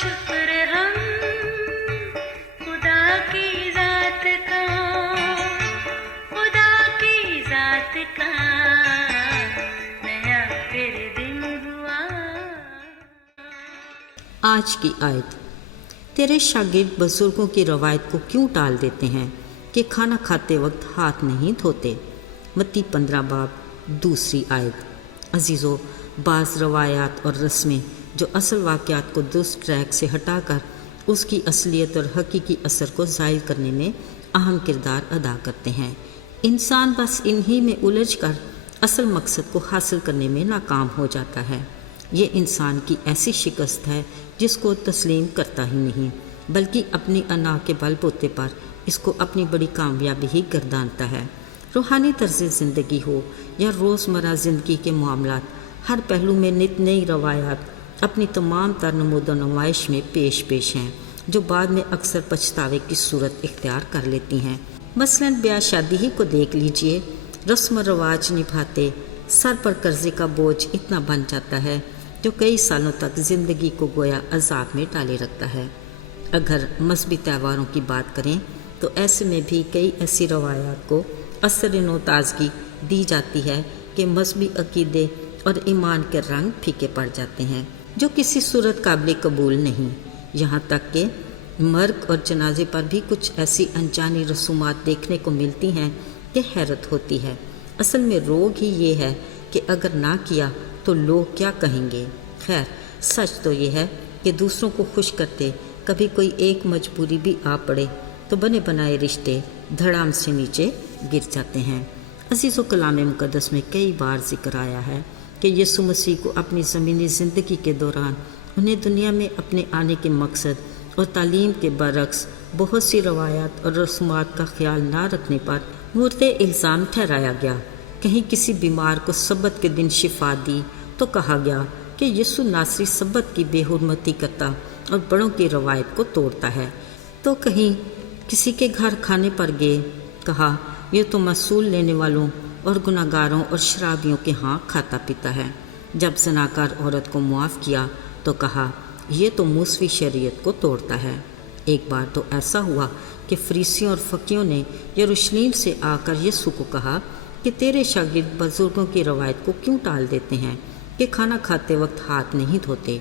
شکر ہم خدا کی ذات کا، خدا کی ذات کا نیا پھر دن ہوا۔ آج کی آیت، تیرے شاگرد بزرگوں کی روایت کو کیوں ٹال دیتے ہیں کہ کھانا کھاتے وقت ہاتھ نہیں دھوتے؟ متی 15 باب دوسری آیت۔ عزیزو، بعض روایات اور رسمیں جو اصل واقعات کو درست ٹریک سے ہٹا کر اس کی اصلیت اور حقیقی اثر کو زائل کرنے میں اہم کردار ادا کرتے ہیں۔ انسان بس انہی میں الجھ کر اصل مقصد کو حاصل کرنے میں ناکام ہو جاتا ہے۔ یہ انسان کی ایسی شکست ہے جس کو تسلیم کرتا ہی نہیں، بلکہ اپنی انا کے بل بوتے پر اس کو اپنی بڑی کامیابی ہی گردانتا ہے۔ روحانی طرز زندگی ہو یا روزمرہ زندگی کے معاملات، ہر پہلو میں نت نئی روایات اپنی تمام تر نمود و نمائش میں پیش ہیں، جو بعد میں اکثر پچھتاوے کی صورت اختیار کر لیتی ہیں۔ مثلاً بیاہ شادی ہی کو دیکھ لیجئے، رسم و رواج نبھاتے سر پر قرضے کا بوجھ اتنا بن جاتا ہے جو کئی سالوں تک زندگی کو گویا عذاب میں ڈالے رکھتا ہے۔ اگر مذہبی تہواروں کی بات کریں تو ایسے میں بھی کئی ایسی روایات کو اثر نو تازگی دی جاتی ہے کہ مذہبی عقیدے اور ایمان کے رنگ پھیکے پڑ جاتے ہیں، جو کسی صورت قابل قبول نہیں۔ یہاں تک کہ مرگ اور جنازے پر بھی کچھ ایسی انجانی رسومات دیکھنے کو ملتی ہیں کہ حیرت ہوتی ہے۔ اصل میں روگ ہی یہ ہے کہ اگر نہ کیا تو لوگ کیا کہیں گے۔ خیر، سچ تو یہ ہے کہ دوسروں کو خوش کرتے کبھی کوئی ایک مجبوری بھی آ پڑے تو بنے بنائے رشتے دھڑام سے نیچے گر جاتے ہیں۔ عزیز و کلام مقدس میں کئی بار ذکر آیا ہے کہ یسوع مسیح کو اپنی زمینی زندگی کے دوران انہیں دنیا میں اپنے آنے کے مقصد اور تعلیم کے برعکس بہت سی روایات اور رسومات کا خیال نہ رکھنے پر مورد الزام ٹھہرایا گیا۔ کہیں کسی بیمار کو سبت کے دن شفا دی تو کہا گیا کہ یسوع ناصری سبت کی بے حرمتی کرتا اور بڑوں کی روایت کو توڑتا ہے، تو کہیں کسی کے گھر کھانے پر گئے، کہا یہ تو معصول لینے والوں اور گناہگاروں اور شرابیوں کے ہاں کھاتا پیتا ہے۔ جب زناکار عورت کو معاف کیا تو کہا یہ تو موسوی شریعت کو توڑتا ہے۔ ایک بار تو ایسا ہوا کہ فریسیوں اور فقیوں نے یروشلم سے آ کر یسوع کو کہا کہ تیرے شاگرد بزرگوں کی روایت کو کیوں ٹال دیتے ہیں کہ کھانا کھاتے وقت ہاتھ نہیں دھوتے؟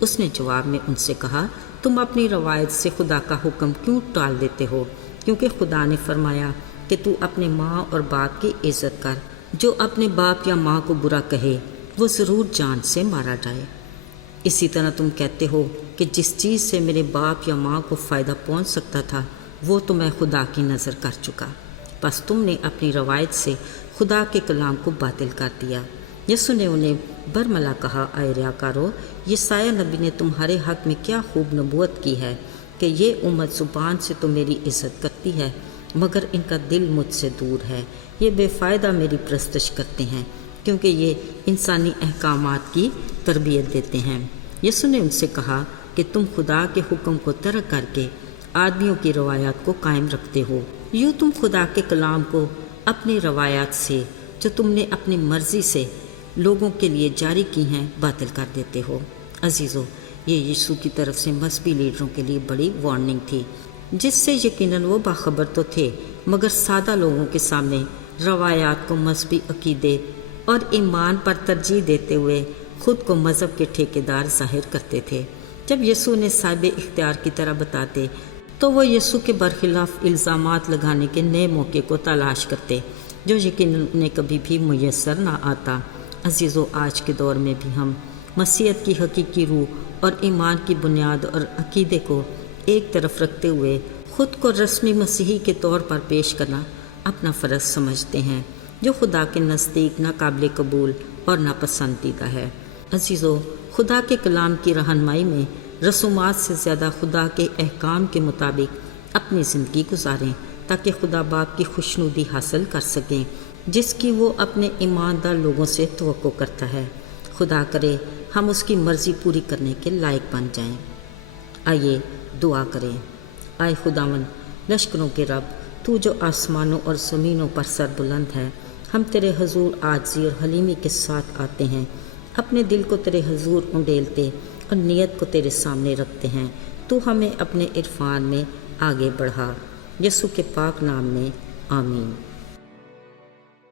اس نے جواب میں ان سے کہا، تم اپنی روایت سے خدا کا حکم کیوں ٹال دیتے ہو؟ کیونکہ خدا نے فرمایا کہ تو اپنے ماں اور باپ کی عزت کر، جو اپنے باپ یا ماں کو برا کہے وہ ضرور جان سے مارا جائے۔ اسی طرح تم کہتے ہو کہ جس چیز سے میرے باپ یا ماں کو فائدہ پہنچ سکتا تھا وہ تو میں خدا کی نظر کر چکا، بس تم نے اپنی روایت سے خدا کے کلام کو باطل کر دیا۔ یسوع نے انہیں برملا کہا، اے ریاکارو، یسایہ نبی نے تمہارے حق میں کیا خوب نبوت کی ہے کہ یہ امت زبان سے تو میری عزت کرتی ہے مگر ان کا دل مجھ سے دور ہے، یہ بے فائدہ میری پرستش کرتے ہیں کیونکہ یہ انسانی احکامات کی تربیت دیتے ہیں۔ یسوع نے ان سے کہا کہ تم خدا کے حکم کو ترک کر کے آدمیوں کی روایات کو قائم رکھتے ہو، یوں تم خدا کے کلام کو اپنی روایات سے جو تم نے اپنی مرضی سے لوگوں کے لیے جاری کی ہیں باطل کر دیتے ہو۔ عزیزو، یہ یسوع کی طرف سے مذہبی لیڈروں کے لیے بڑی وارننگ تھی، جس سے یقیناً وہ باخبر تو تھے مگر سادہ لوگوں کے سامنے روایات کو مذہبی عقیدے اور ایمان پر ترجیح دیتے ہوئے خود کو مذہب کے ٹھیکیدار ظاہر کرتے تھے۔ جب یسوع نے صاحب اختیار کی طرح بتاتے تو وہ یسوع کے برخلاف الزامات لگانے کے نئے موقع کو تلاش کرتے جو یقیناً انہیں کبھی بھی میسر نہ آتا۔ عزیزو، آج کے دور میں بھی ہم مسیحیت کی حقیقی روح اور ایمان کی بنیاد اور عقیدے کو ایک طرف رکھتے ہوئے خود کو رسمی مسیحی کے طور پر پیش کرنا اپنا فرض سمجھتے ہیں، جو خدا کے نزدیک ناقابل قبول اور ناپسندیدہ ہے۔ عزیزو، خدا کے کلام کی رہنمائی میں رسومات سے زیادہ خدا کے احکام کے مطابق اپنی زندگی گزاریں تاکہ خدا باپ کی خوشنودی حاصل کر سکیں جس کی وہ اپنے ایماندار لوگوں سے توقع کرتا ہے۔ خدا کرے ہم اس کی مرضی پوری کرنے کے لائق بن جائیں۔ آئیے دعا کریں۔ آئے خداوند لشکروں کے رب، تو جو آسمانوں اور زمینوں پر سر بلند ہے، ہم تیرے حضور عاجزی اور حلیمی کے ساتھ آتے ہیں اپنے دل کو تیرے حضور انڈیلتے اور نیت کو تیرے سامنے رکھتے ہیں۔ تو ہمیں اپنے عرفان میں آگے بڑھا، یسوع کے پاک نام میں آمین۔